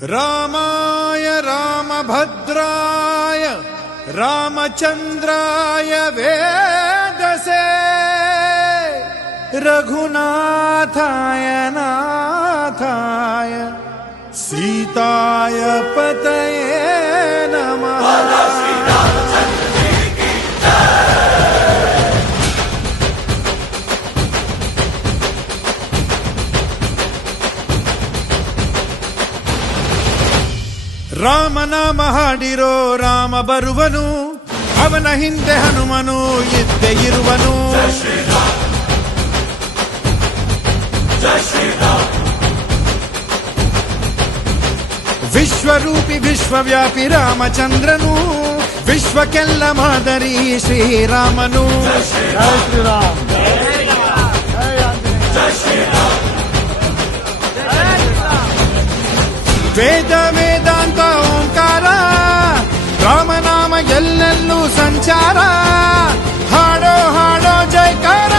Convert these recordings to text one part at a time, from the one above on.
ರಾಮಾಯ ರಾಮಭದ್ರಾಯ ರಾಮಚಂದ್ರಾಯ ವೇದಸೆ ರಘುನಾಥಾಯ ನಾಥಾಯ ಸೀತಾಯ ಪತಯೇ ನಮಃ. ರಾಮನಾಮ ಹಾಡಿರೋ ರಾಮ ಬರುವನು, ಅವನ ಹಿಂದೆ ಹನುಮನು ಇದ್ದೇ ಇರುವನು. ವಿಶ್ವರೂಪಿ ವಿಶ್ವವ್ಯಾಪಿ ರಾಮಚಂದ್ರನು, ವಿಶ್ವಕ್ಕೆಲ್ಲ ಮಾದರಿ ಶ್ರೀರಾಮನು. ವೇದ ವೇದಾಂತ ಓಂಕಾರ, ರಾಮನಾಮ ಎಲ್ಲೆಲ್ಲೂ ಸಂಚಾರ. ಹಾಡೋ ಹಾಡೋ ಜೈಕಾರ.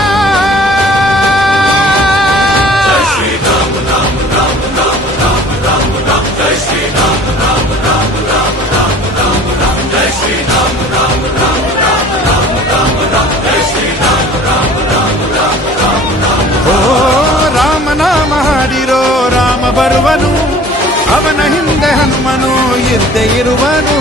ಓ ರಾಮನಾಮ ಹಾಡಿರೋ ರಾಮ ಬರುವನು, ಅವನ ಹಿಂದೆ ಹನುಮನು ಇದ್ದೇ ಇರುವನು.